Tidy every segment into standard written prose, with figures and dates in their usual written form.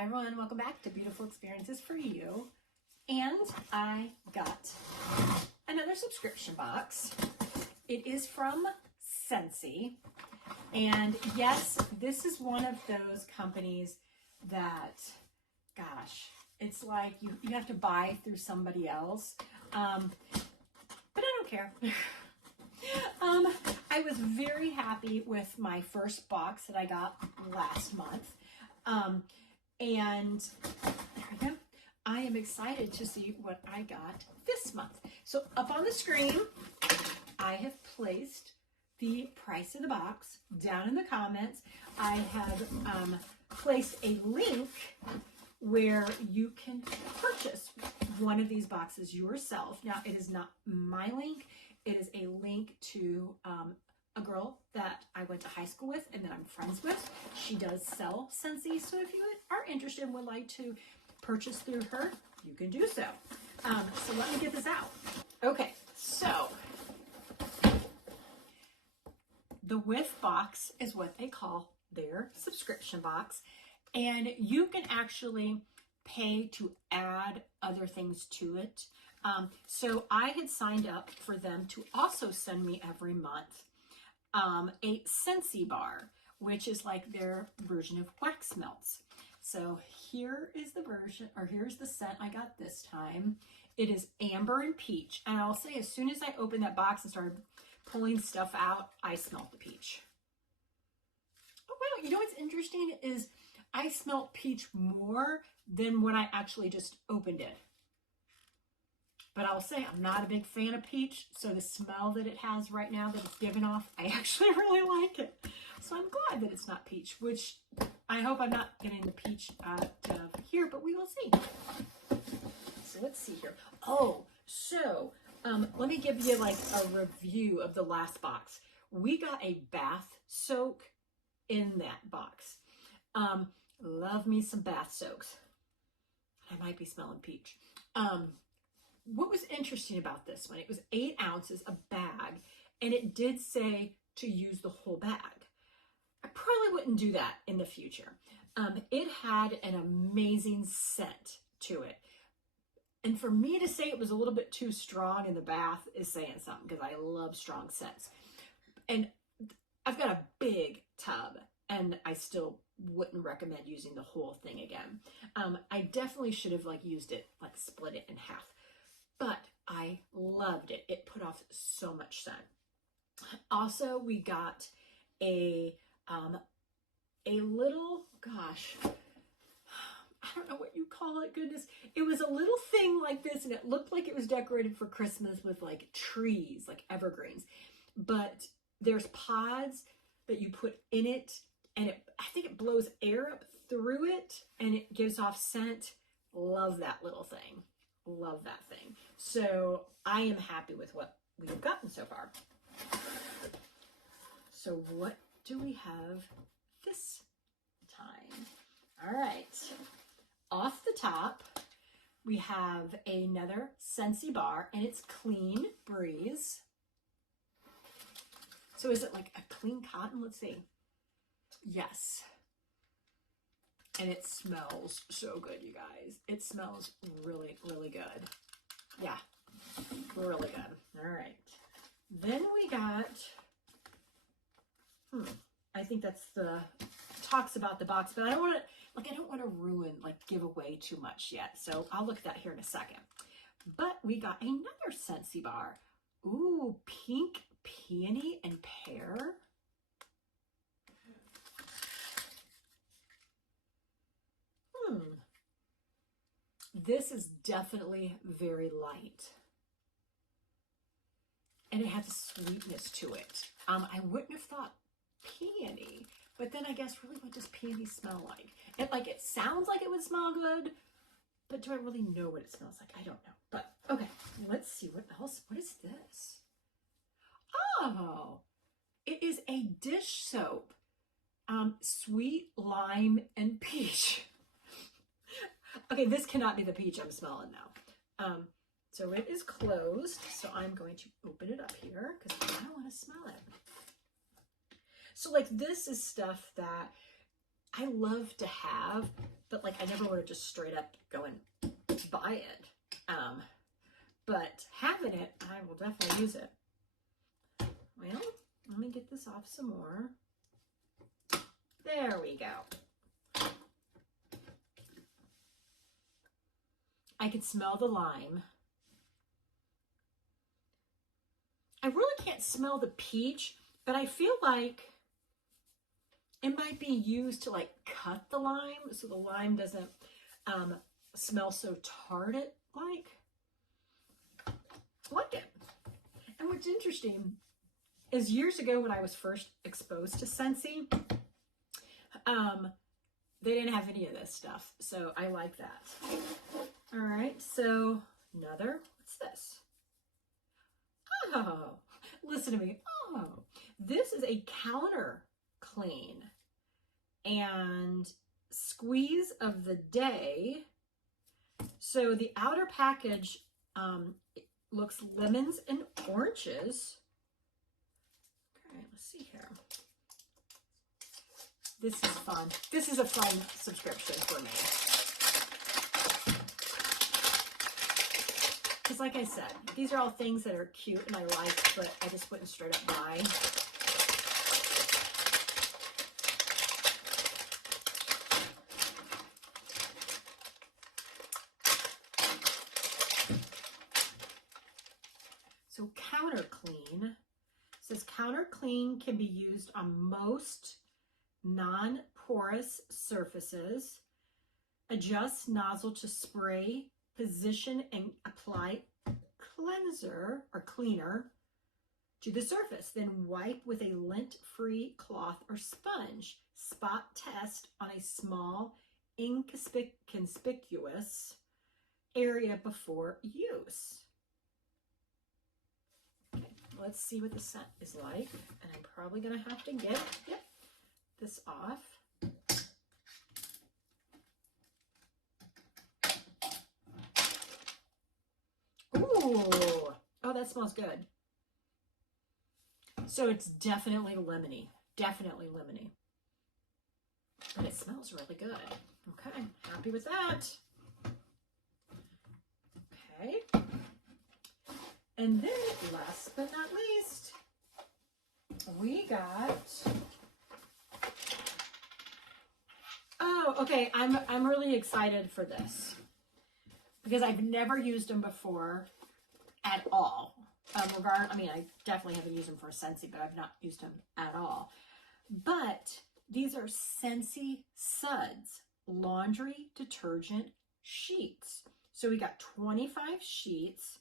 Hi everyone, welcome back to Beautiful Experiences for You. And I got another subscription box. It is from Scentsy. And yes, this is one of those companies that, gosh, it's like you have to buy through somebody else. But I don't care. I was very happy with my first box that I got last month. And there we go. I am excited to see what I got this month. So up on the screen, I have placed the price of the box down in the comments. I have placed a link where you can purchase one of these boxes yourself. Now, it is not my link. It is a link to a girl that I went to high school with and that I'm friends with. She does sell Scentsy, so if you are interested and would like to purchase through her, you can do so. So let me get this out. Okay, so the Whiff Box is what they call their subscription box, and you can actually pay to add other things to it. So I had signed up for them to also send me every month a Scentsy bar, which is like their version of wax melts. So here is the version, or here's the scent I got this time. It is amber and peach. And I'll say, as soon as I opened that box and started pulling stuff out, I smelled the peach. Oh, wow. You know what's interesting is I smelled peach more than when I actually just opened it. But I'll say I'm not a big fan of peach, so the smell that it has right now that it's giving off, I actually really like it. So I'm glad that it's not peach, which I hope I'm not getting the peach out of here, but we will see. So let's see here. Oh, so let me give you like a review of the last box. We got a bath soak in that box. Love me some bath soaks. I might be smelling peach. What was interesting about this one, it was 8 ounces, a bag, and it did say to use the whole bag. I probably wouldn't do that in the future. It had an amazing scent to it. And for me to say it was a little bit too strong in the bath is saying something, because I love strong scents. And I've got a big tub, and I still wouldn't recommend using the whole thing again. I definitely should have used it, split it in half. But I loved it. It put off so much scent. Also, we got a little, gosh, I don't know what you call it, goodness. It was a little thing like this, and it looked like it was decorated for Christmas with trees, evergreens. But there's pods that you put in it, and I think it blows air up through it, and it gives off scent. Love that little thing. Love that thing. So I am happy with what we've gotten so far. So what do we have this time? All right. Off the top, we have another Scentsy bar, and it's Clean Breeze. So is it like a clean cotton? Let's see. Yes. And it smells so good, you guys. It smells really, really good. Yeah, really good. All right. Then we got, I think that's talks about the box, but I don't want to ruin, give away too much yet. So I'll look at that here in a second. But we got another Scentsy bar. Ooh, pink peony and pear. This is definitely very light. And it has a sweetness to it. I wouldn't have thought peony, but then I guess really what does peony smell like? It sounds like it would smell good, but do I really know what it smells like? I don't know. But okay, let's see what else. What is this? Oh, it is a dish soap. Sweet lime and peach. Okay, this cannot be the peach I'm smelling now. So it is closed, so I'm going to open it up here because I want to smell it. So this is stuff that I love to have, but like I never would have just straight up go and buy it. But having it, I will definitely use it. Well, let me get this off some more. There we go. I can smell the lime. I really can't smell the peach, but I feel like it might be used to like cut the lime so the lime doesn't smell so tart like. I like it. And what's interesting is years ago when I was first exposed to Scentsy, they didn't have any of this stuff. So I like that. All right, so another, what's this? Oh, listen to me. Oh, this is a counter clean and squeeze of the day. So the outer package looks lemons and oranges. Okay, let's see here. This is fun. This is a fun subscription for me. Because like I said, these are all things that are cute and I like, but I just wouldn't straight up buy. So counter clean says counter clean can be used on most non-porous surfaces. Adjust nozzle to spray, position, and apply cleanser or cleaner to the surface. Then wipe with a lint-free cloth or sponge. Spot test on a small, inconspicuous area before use. Okay, let's see what the scent is like. And I'm probably going to have to get this off. Ooh, oh, that smells good. So it's definitely lemony, but it smells really good. Okay, happy with that. Okay, and then last but not least, we got, oh, okay, I'm really excited for this because I've never used them before at all. I mean, I definitely haven't used them for a Scentsy, but I've not used them at all. But these are Scentsy Suds laundry detergent sheets. So we got 25 sheets.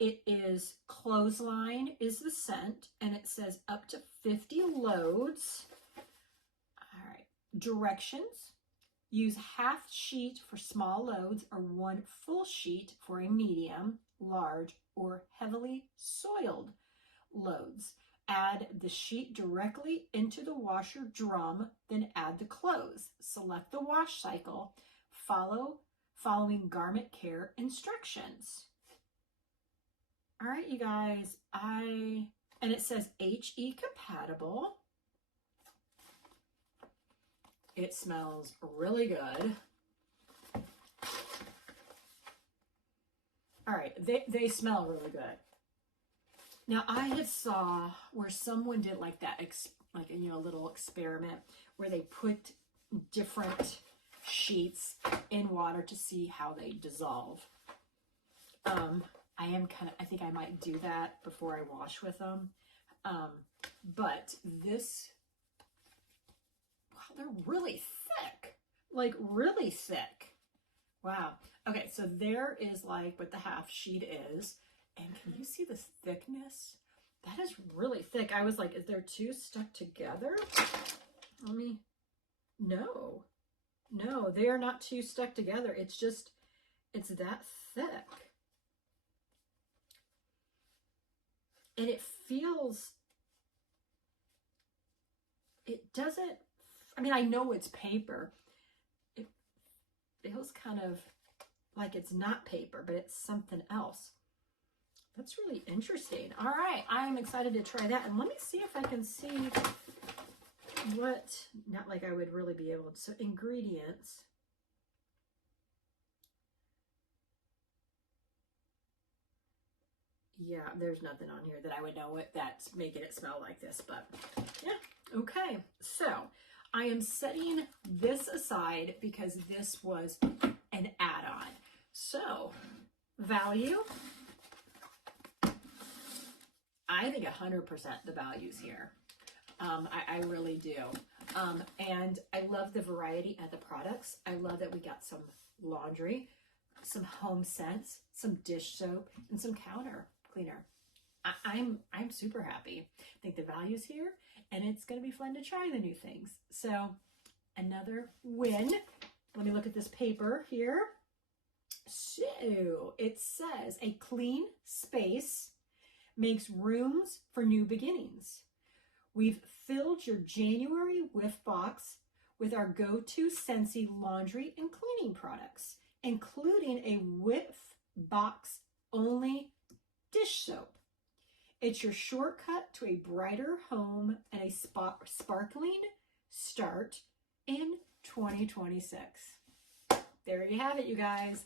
It is Clothesline is the scent, and it says up to 50 loads. All right, directions. Use half sheet for small loads or one full sheet for a medium, large, or heavily soiled loads. Add the sheet directly into the washer drum, then add the clothes. Select the wash cycle, following garment care instructions. All right, you guys, and it says HE compatible. It smells really good. All right, they smell really good. Now I had saw where someone did like that, like a little experiment where they put different sheets in water to see how they dissolve. I think I might do that before I wash with them. But this, wow, they're really thick, like really thick. Wow. Okay, so there is like what the half sheet is. And can you see this thickness? That is really thick. I was like, is there two stuck together? No, they are not two stuck together. It's just, it's that thick. And it feels, it doesn't, I mean, I know it's paper. It feels kind of like it's not paper, but it's something else. That's really interesting. All right, I am excited to try that. And let me see if I can see not like I would really be able to, so ingredients. Yeah, there's nothing on here that I would know what that's making it smell like this, but yeah, okay. So I am setting this aside because this was an add-on. So value, I think 100% the value's here. I really do. And I love the variety of the products. I love that we got some laundry, some home scents, some dish soap, and some counter cleaner. I'm super happy. I think the value's here, and it's going to be fun to try the new things. So another win. Let me look at this paper here. So it says a clean space makes rooms for new beginnings. We've filled your January whiff box with our go-to Scentsy laundry and cleaning products, including a whiff box only dish soap. It's your shortcut to a brighter home and a sparkling start in 2026. There you have it, you guys.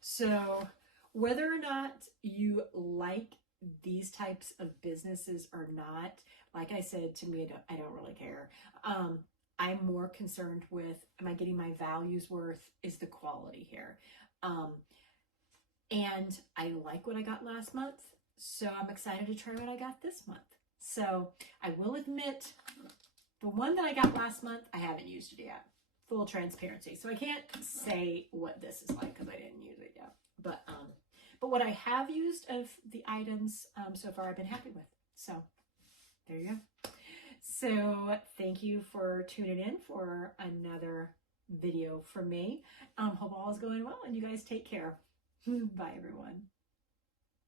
So whether or not you like these types of businesses or not, like I said, to me, I don't really care. I'm more concerned with, am I getting my values worth? Is the quality here? And I like what I got last month, so I'm excited to try what I got this month. So I will admit, the one that I got last month, I haven't used it yet. Full transparency. So I can't say what this is like because I didn't use it yet. But what I have used of the items so far, I've been happy with. So there you go. So thank you for tuning in for another video from me. Hope all is going well and you guys take care. Bye, everyone.